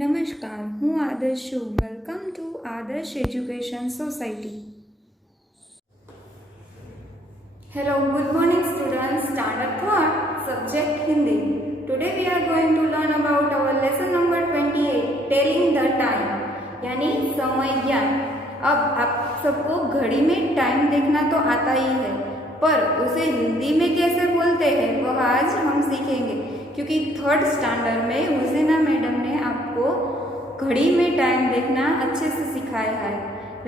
नमस्कार, હું આદર્શ છું. વેલકમ ટુ આદર્શ education society. Hello, good morning students. Standard 3rd, subject Hindi. Today we are going to learn about our lesson number 28, telling the time, यानी समय ज्ञान. अब आप सबको घड़ी में टाइम देखना तो आता ही है, पर उसे हिंदी में कैसे बोलते हैं वह आज हम सीखेंगे, क्योंकि 3rd स्टैंडर्ड में हुसैना मैडम ने आपको घड़ी में टाइम देखना अच्छे से सिखाया है,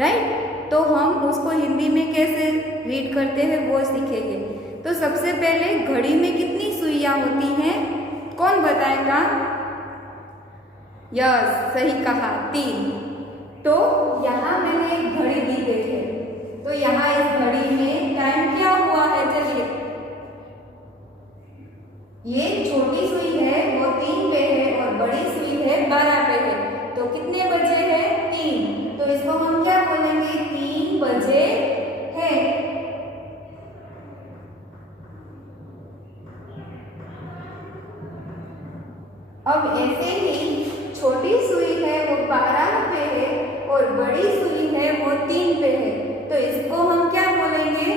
राइट. तो हम उसको हिंदी में कैसे रीड करते हैं वो सीखेंगे. तो सबसे पहले घड़ी में कितनी सुइयां होती हैं, कौन बताएगा? यस, सही कहा, 3. तो यहाँ मैंने एक घड़ी दी गई है, तो यहाँ इस घड़ी में टाइम क्या हुआ है? चलिए, ये छोटी सुई है वो 3 पे है और बड़ी सुई है 12 पे है. तो कितने बजे है? 3. तो इसको हम क्या बोलेंगे? 3 बजे है. अब ऐसे ही छोटी सुई है वो 12 पे है और बड़ी सुई है वो 3 पे है. तो इसको हम क्या बोलेंगे?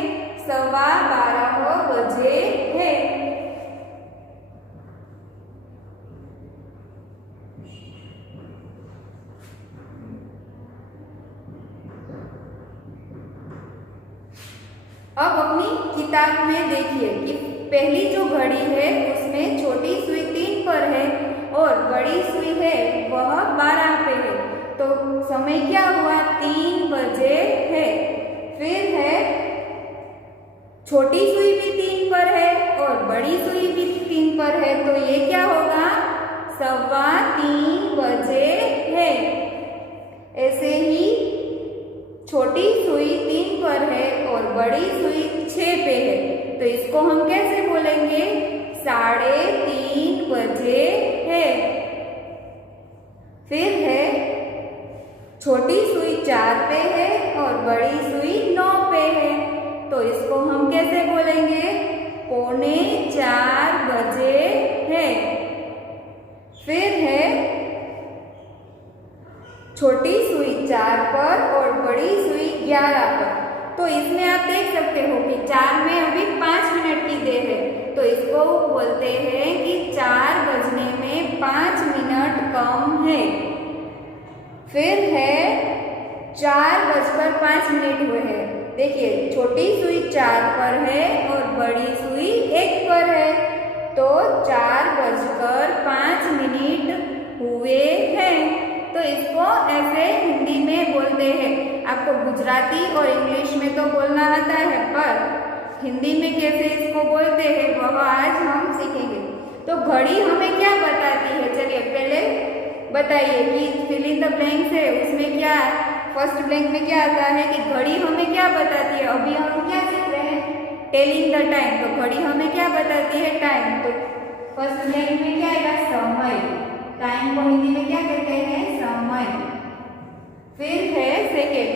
12:15 बजे है. अब अपनी किताब में देखिए कि पहली जो घड़ी है उसमें छोटी सुई 3 पर है और बड़ी सुई है वह 12 पे है. तो समय क्या हुआ? 3 बजे है. फिर है छोटी सुई भी 3 पर है और बड़ी सुई भी 3 पर है. तो ये क्या होगा? 3:15 बजे है. ऐसे ही छोटी सुई 3 पर है और बड़ी सुई 6 पे है. तो इसको हम कैसे बोलेंगे? 3:30 बजे है. फिर है छोटी सुई 4 पे है और बड़ी सुई 9 पे है. तो इसको हम कैसे बोलेंगे? 3:45 बजे है. फिर है छोटी सुई 4 पर और बड़ी सुई 11 पर. तो इसमें आप देख सकते हो कि 4 में अभी 5 मिनट की देर है. तो इसको बोलते हैं कि 4 बजने में 5 मिनट कम है. फिर है 4:05 हुए हैं. देखिए, छोटी सुई 4 पर है और बड़ी सुई 1 पर है. तो 4:05 हुए हैं. तो इसको ऐसे हिंदी में बोलते हैं. आपको गुजराती और इंग्लिश में तो बोलना आता है, पर हिंदी में कैसे इसको बोलते हैं वह आज हम सीखेंगे. तो घड़ी हमें क्या बताती है? चलिए पहले बताइए कि फिल इन द ब्लैंक्स है, उसमें क्या फर्स्ट ब्लैंक में क्या आता है कि घड़ी हमें क्या बताती है? अभी हम क्या सीख रहे हैं? Telling the time. तो घड़ी हमें क्या बताती है? टाइम. तो फर्स्ट ब्लैंक में क्या आएगा? समय. टाइम को हिंदी में क्या कहते हैं? समय. फिर है सेकेंड,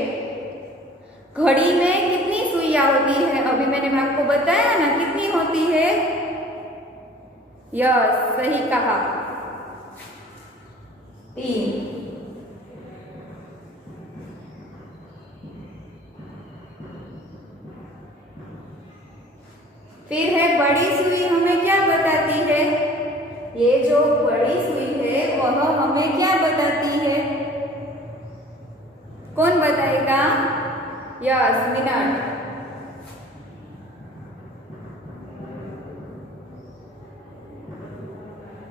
घड़ी में कितनी सुइयां होती है? अभी मैंने आपको बताया ना कितनी होती है. यस, सही कहा, 3. फिर है बड़ी सुई हमें क्या बताती है? ये जो बड़ी सुई है वह हमें क्या बताती है? कौन बताएगा? Yes, minute.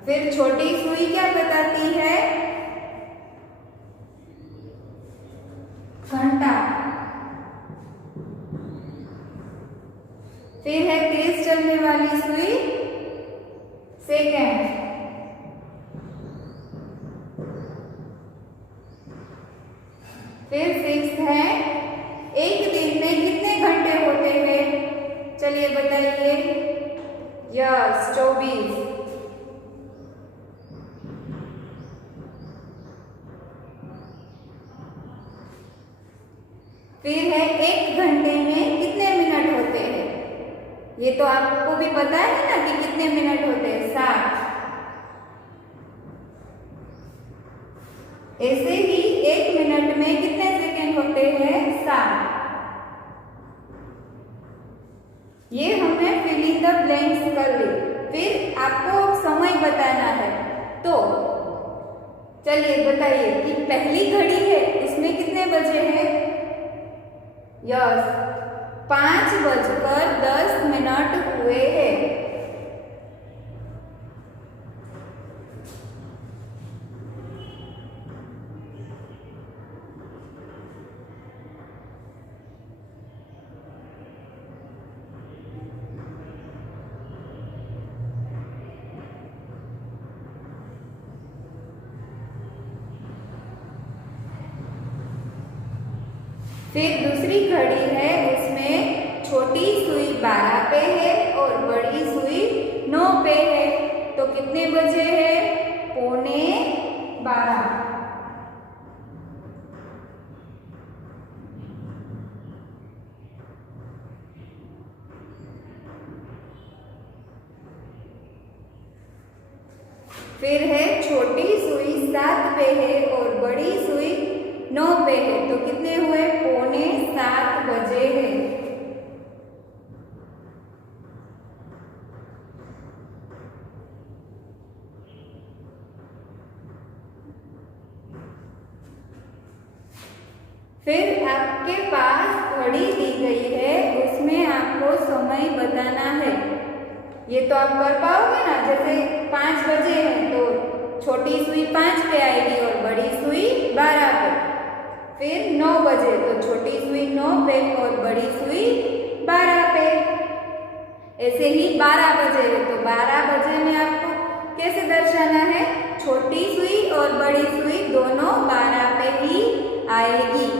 फिर छोटी सुई क्या बताती है? घंटा. फिर है तेज चलने वाली सुई सेकेंड. फिर 6 है एक दिन में कितने घंटे होते हैं? चलिए बताइए. यस, 24. फिर है 1 घंटे में कितने मिनट होते हैं? ये तो आपको भी पता है ना कि कितने मिनट होते हैं? 60. ऐसे ही 1 मिनट में कितने सेकंड होते हैं? 60। ये हमने फिल इन द ब्लैंक्स कर ली। फिर आपको समय बताना है, तो चलिए बताइए कि पहली घड़ी है, इसमें कितने बजे हैं? यस, 5:10 हुए हैं। फिर दूसरी घड़ी है, उसमें छोटी सुई 12 पे है और बड़ी सुई 9 पे है, तो कितने बजे है? 11:15। फिर है छोटी सुई 7 पे है और बड़ी सुई 9 पे है, तो कितने हुए? 6:45 बजे है। फिर आपके पास घड़ी दी गई है, उसमें आपको समय बताना है। ये तो आप कर पाओगे ना, जैसे 5 बजे है तो छोटी सुई 5 पे आएगी और बड़ी सुई 12 पे। फिर 9 बजे तो छोटी सुई 9 पे और बड़ी सुई 12 पे। ऐसे ही 12 बजे है तो 12 बजे में आपको कैसे दर्शाना है? छोटी सुई और बड़ी सुई दोनों 12 पे ही आएगी।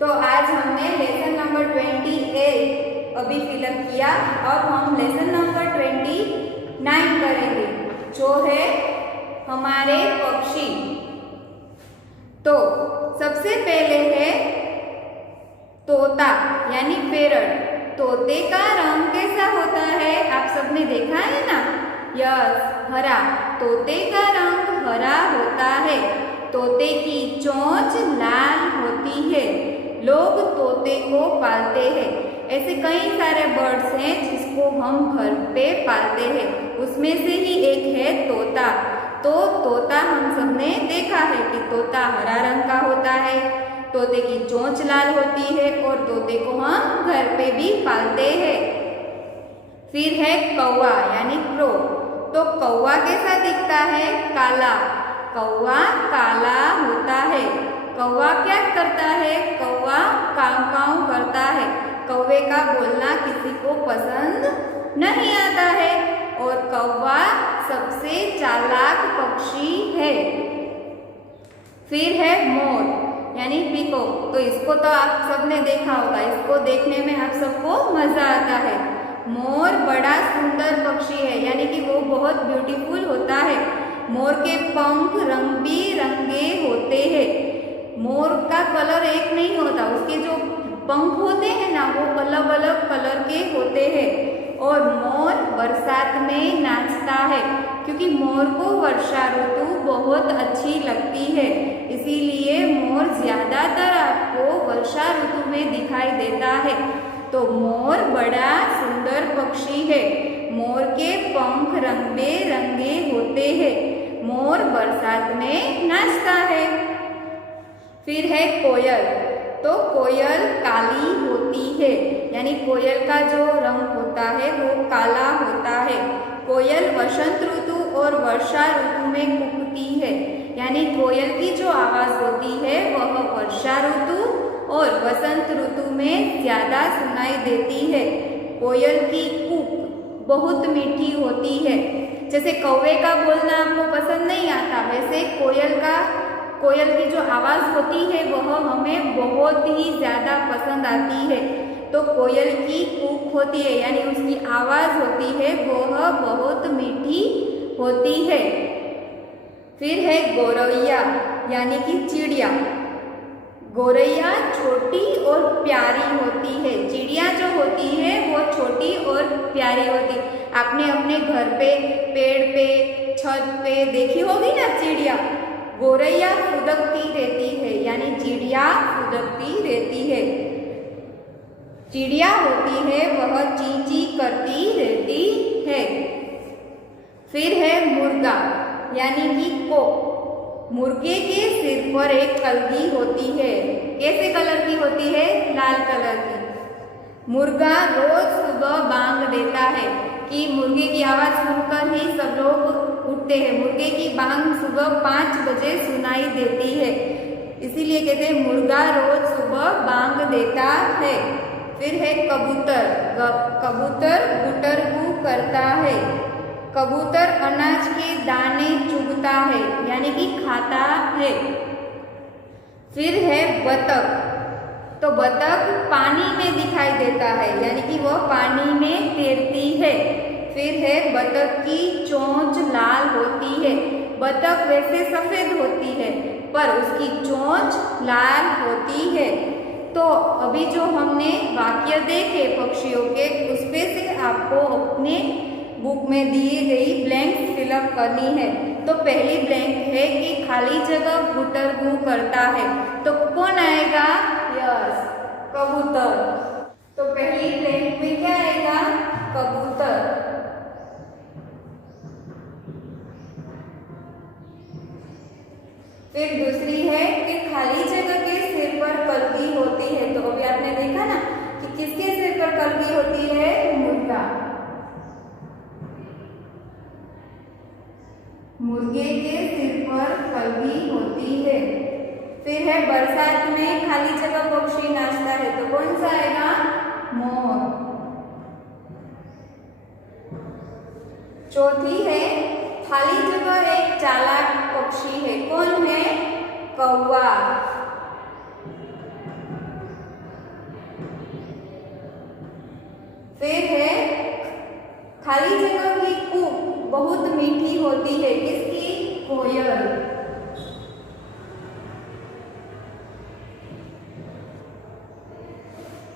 तो आज हमने लेसन नंबर 28 अभी फिलअप किया। अब हम लेसन नंबर 29 करेंगे, जो है हमारे पक्षी। तो सबसे पहले है तोता यानी पैरट। तोते का रंग कैसा होता है? आप सबने देखा है ना? यस, हरा। तोते का रंग हरा होता है। तोते की चोंच लाल होती है। लोग तोते को पालते हैं। ऐसे कई सारे बर्ड्स हैं जिसको हम घर पे पालते हैं, उसमें से ही एक है तोता। तो तोता हम सबने देखा है कि तोता हरा रंग का होता है, तोते की चोंच लाल होती है और तोते को हम घर पे भी पालते हैं। फिर है कौवा यानी क्रो। तो कौवा कैसा दिखता है? काला। कौवा काला होता है। कौवा क्या करता है? कौवा काव काव करता है। कौवे का बोलना किसी को पसंद नहीं आता है और कौवा सबसे चालाक पक्षी है। फिर है मोर यानी पीकॉक। तो इसको तो आप सबने देखा होगा, इसको देखने में आप सबको मजा आता है। मोर बड़ा सुंदर पक्षी है, यानी कि वो बहुत ब्यूटीफुल होता है। मोर के पंख रंग बिरंगे होते हैं। मोर का कलर एक नहीं होता, उसके जो पंख होते हैं ना वो अलग अलग कलर के होते हैं। और मोर बरसात में नाचता है, क्योंकि मोर को वर्षा ऋतु बहुत अच्छी लगती है, इसीलिए मोर ज्यादातर आपको वर्षा ऋतु में दिखाई देता है। तो मोर बड़ा सुंदर पक्षी है। मोर के पंख रंग बिरंगे होते हैं। मोर बरसात में नाचता है। फिर है कोयल। तो कोयल काली होती है, यानी कोयल का जो रंग होता है वो काला होता है। कोयल वसंत ऋतु और वर्षा ऋतु में कूकती है, यानी कोयल की जो आवाज होती है वह वर्षा ऋतु और वसंत ऋतु में ज्यादा सुनाई देती है। कोयल की कूक बहुत मीठी होती है। जैसे कौवे का बोलना आपको पसंद नहीं आता, वैसे कोयल की जो आवाज होती है वह हमें बहुत ही ज्यादा पसंद आती है। तो कोयल की कूक होती है, यानी उसकी आवाज होती है वह बहुत मीठी होती है। फिर है गौरैया यानी कि चिड़िया। गौरैया छोटी और प्यारी होती है। चिड़िया जो होती है वो छोटी और प्यारी होती है। आपने अपने घर पे, पेड़ पे, छत पे देखी होगी ना चिड़िया, गोरैया फुदकती रहती है, यानी चिड़िया फुदकती रहती है। चिड़िया होती है वह ची ची करती रहती है। फिर है मुर्गा यानी कि कोक। मुर्गे के सिर पर एक कलगी होती है। कैसे कलर की होती है? लाल कलर की। मुर्गा रोज सुबह बांग देता है कि मुर्गे की आवाज सुनकर ही सब लोग उठते हैं। मुर्गे की बांग सुबह 5 बजे सुनाई देती है, इसीलिए कहते हैं मुर्गा रोज सुबह बांग देता है। फिर है कबूतर। कबूतर गुटरगू करता है। कबूतर अनाज के दाने चुगता है, यानी कि खाता है। फिर है बतख। तो बतख पानी में दिखाई देता है, यानी कि वह पानी में तैरती है। फिर है बतख की चोंच लाल होती है। बतख वैसे सफेद होती है पर उसकी चोंच लाल होती है। तो अभी जो हमने वाक्य देखे पक्षियों के, उसमें से आपको अपने बुक में दी गई ब्लैंक फिलअप करनी है। तो पहली ब्लैंक है कि खाली जगह गुटरगू करता है, तो कौन आएगा? यस, कबूतर। तो पहली ब्लैंक में क्या आएगा? कबूतर। फिर दूसरी है कि खाली जगह के सिर पर कलगी होती है। तो अभी आपने देखा ना कि किसके सिर पर कलगी होती है? मुर्गा। मुर्गे के सिर पर कलगी होती है। फिर है बरसात में खाली जगह पक्षी नाचता है, तो कौन सा आएगा? मोर। चौथी है खाली जगह एक चालाक पक्षी है, कौन है? कौवा। फिर है खाली जगह की कूक बहुत मीठी होती है, किसकी? कोयल।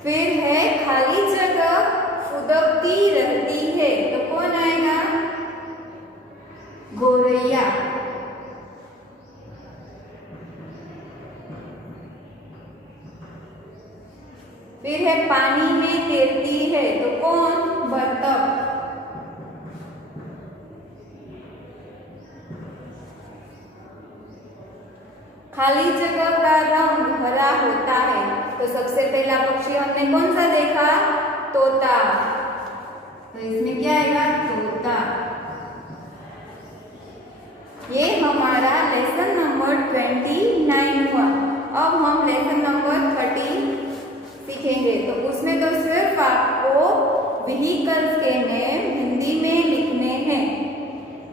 फिर है खाली जगह फुदकती रहती है, तो कौन आएगा? गोरैया। फिर है पानी में तैरती है, तो कौन? बतख। खाली जगह का रंग हरा होता है, तो सबसे पहला पक्षी हमने कौन सा देखा? तोता। तो इसमें क्या आएगा? तोता। ये हमारा लेसन नंबर 29 हुआ। अब हम लेसन नंबर 30 सीखेंगे। तो उसमें तो सिर्फ आपको व्हीकल्स के नेम हिंदी में लिखने हैं।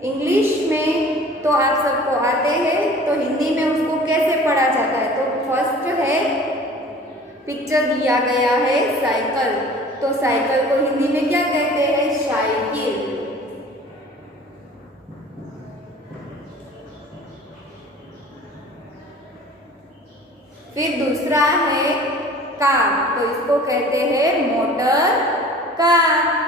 इंग्लिश में तो आप सबको आते हैं, तो हिंदी में उसको कैसे पढ़ा जाता है? तो फर्स्ट है, पिक्चर दिया गया है साइकिल, तो साइकिल को हिंदी में क्या कहते हैं? साइकिल। फिर दूसरा है कार, तो इसको कहते हैं मोटर कार।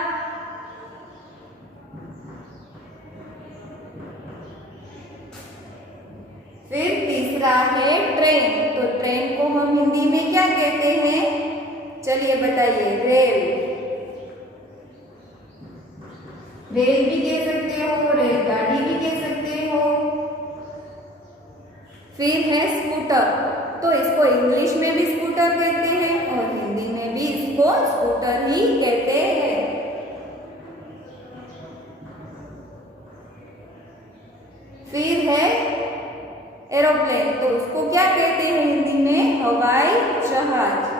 फिर तीसरा है ट्रेन, तो ट्रेन को हम हिंदी में क्या कहते हैं? चलिए बताइए। रेल। रेल भी कह सकते हो, रेलगाड़ी भी कह सकते हो। फिर है स्कूटर, तो इसको इंग्लिश में भी स्कूटर कहते हैं और हिंदी में भी इसको स्कूटर ही कहते हैं। फिर है एरोप्लेन, तो उसको क्या कहते हैं हिंदी में? हवाई जहाज।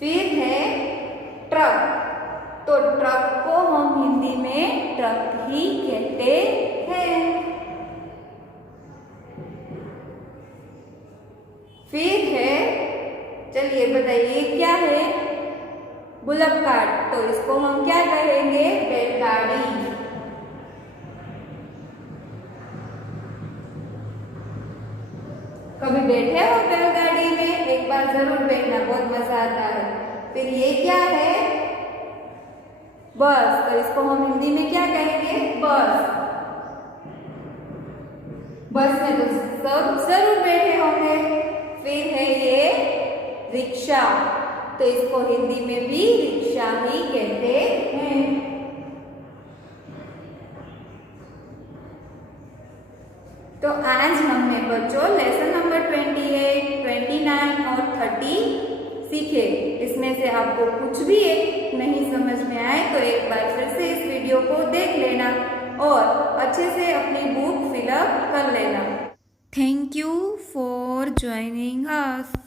फिर है ट्रक, तो ट्रक को हम हिंदी में ट्रक ही कहते हैं। फिर है, चलिए बताइए क्या है? बुलक कार्ट, तो इसको हम क्या कहेंगे? बैलगाड़ी। कभी बैठे हो बैलगाड़ी में? एक बार जूता जरूर पहनना, बहुत मजा आता है। फिर ये क्या है? बस। तो इसको हम हिंदी में क्या कहेंगे? बस। बस में तो सब जरूर बैठे होंगे। फिर है ये रिक्शा, तो इसको हिंदी में भी रिक्शा ही कहते हैं। तो आज हमने बच्चों लेसन नंबर 28, 29 और 30 सीखे। इसमें से आपको कुछ भी एक नहीं समझ में आए तो एक बार फिर से इस वीडियो को देख लेना और अच्छे से अपनी बुक फिलअप कर लेना। Thank you for joining us.